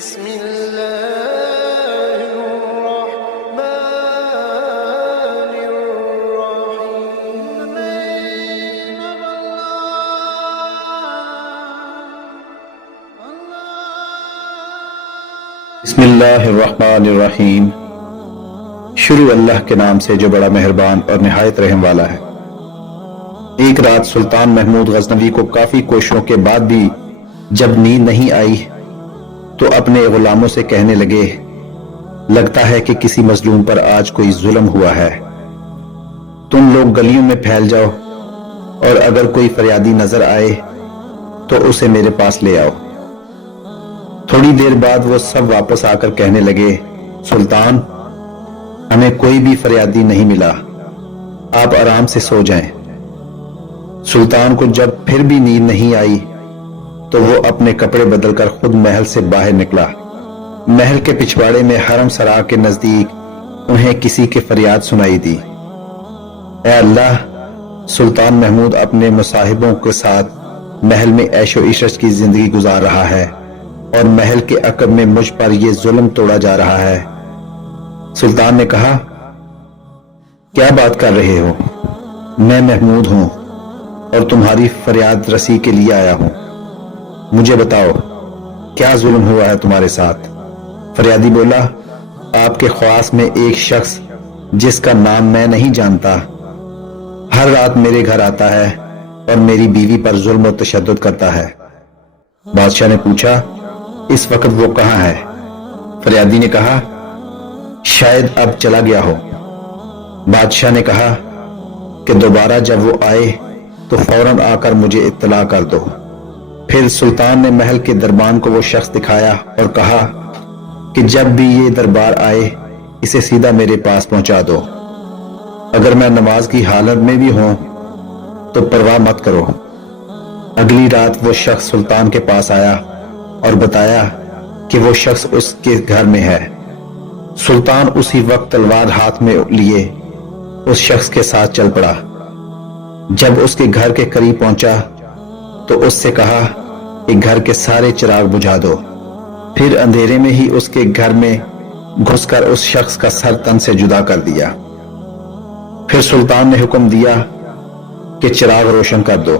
بسم الله الرحمن الرحيم. بسم اللہ الرحمن الرحیم. شروع اللہ کے نام سے جو بڑا مہربان اور نہایت رحم والا ہے. ایک رات سلطان محمود غزنوی کو کافی کوششوں کے بعد بھی جب نیند نہیں آئی تو اپنے غلاموں سے کہنے لگے، لگتا ہے کہ کسی مظلوم پر آج کوئی ظلم ہوا ہے. تم لوگ گلیوں میں پھیل جاؤ اور اگر کوئی فریادی نظر آئے تو اسے میرے پاس لے آؤ. تھوڑی دیر بعد وہ سب واپس آ کر کہنے لگے، سلطان، ہمیں کوئی بھی فریادی نہیں ملا، آپ آرام سے سو جائیں. سلطان کو جب پھر بھی نیند نہیں آئی تو وہ اپنے کپڑے بدل کر خود محل سے باہر نکلا. محل کے پچھواڑے میں حرم سرا کے نزدیک انہیں کسی کی فریاد سنائی دی، اے اللہ، سلطان محمود اپنے مصاحبوں کے ساتھ محل میں عیش و عشرت کی زندگی گزار رہا ہے اور محل کے عقب میں مجھ پر یہ ظلم توڑا جا رہا ہے. سلطان نے کہا، کیا بات کر رہے ہو؟ میں محمود ہوں اور تمہاری فریاد رسی کے لیے آیا ہوں. مجھے بتاؤ کیا ظلم ہوا ہے تمہارے ساتھ؟ فریادی بولا، آپ کے خواص میں ایک شخص جس کا نام میں نہیں جانتا ہر رات میرے گھر آتا ہے اور میری بیوی پر ظلم و تشدد کرتا ہے. بادشاہ نے پوچھا، اس وقت وہ کہاں ہے؟ فریادی نے کہا، شاید اب چلا گیا ہو. بادشاہ نے کہا کہ دوبارہ جب وہ آئے تو فوراً آ کر مجھے اطلاع کر دو. پھر سلطان نے محل کے دربان کو وہ شخص دکھایا اور کہا کہ جب بھی یہ دربار آئے اسے سیدھا میرے پاس پہنچا دو. اگر میں نماز کی حالت میں بھی ہوں تو پرواہ مت کرو. اگلی رات وہ شخص سلطان کے پاس آیا اور بتایا کہ وہ شخص اس کے گھر میں ہے. سلطان اسی وقت تلوار ہاتھ میں لیے اس شخص کے ساتھ چل پڑا. جب اس کے گھر کے قریب پہنچا تو اس سے کہا کہ گھر کے سارے چراغ بجھا دو. پھر اندھیرے میں ہی اس کے گھر میں گھس کر اس شخص کا سر تن سے جدا کر دیا. پھر سلطان نے حکم دیا کہ چراغ روشن کر دو.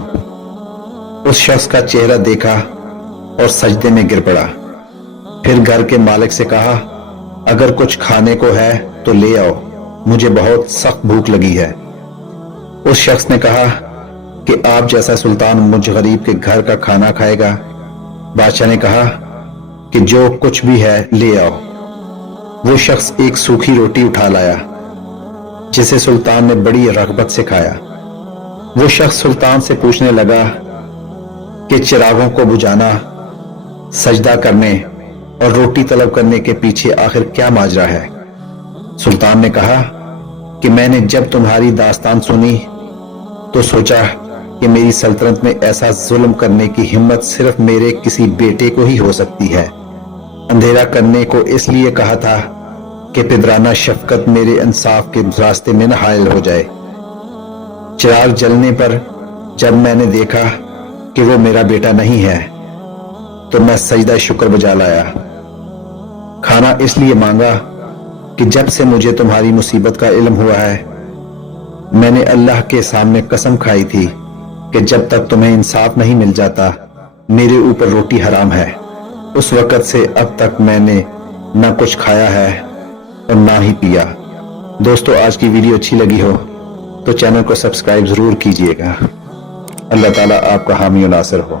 اس شخص کا چہرہ دیکھا اور سجدے میں گر پڑا. پھر گھر کے مالک سے کہا، اگر کچھ کھانے کو ہے تو لے آؤ، مجھے بہت سخت بھوک لگی ہے. اس شخص نے کہا کہ آپ جیسا سلطان مجھ غریب کے گھر کا کھانا کھائے گا؟ بادشاہ نے کہا کہ جو کچھ بھی ہے لے آؤ. وہ شخص ایک سوکھی روٹی اٹھا لایا جسے سلطان نے بڑی رغبت سے کھایا. وہ شخص سلطان سے پوچھنے لگا کہ چراغوں کو بجھانا، سجدہ کرنے اور روٹی طلب کرنے کے پیچھے آخر کیا ماجرا ہے؟ سلطان نے کہا کہ میں نے جب تمہاری داستان سنی تو سوچا کہ میری سلطنت میں ایسا ظلم کرنے کی ہمت صرف میرے کسی بیٹے کو ہی ہو سکتی ہے. اندھیرا کرنے کو اس لیے کہا تھا کہ پدرانہ شفقت میرے انصاف کے راستے میں نہ حائل ہو جائے. چراغ جلنے پر جب میں نے دیکھا کہ وہ میرا بیٹا نہیں ہے تو میں سجدہ شکر بجا لایا. کھانا اس لیے مانگا کہ جب سے مجھے تمہاری مصیبت کا علم ہوا ہے میں نے اللہ کے سامنے قسم کھائی تھی کہ جب تک تمہیں انصاف نہیں مل جاتا میرے اوپر روٹی حرام ہے. اس وقت سے اب تک میں نے نہ کچھ کھایا ہے اور نہ ہی پیا. دوستو، آج کی ویڈیو اچھی لگی ہو تو چینل کو سبسکرائب ضرور کیجئے گا. اللہ تعالیٰ آپ کا حامی و ناصر ہو.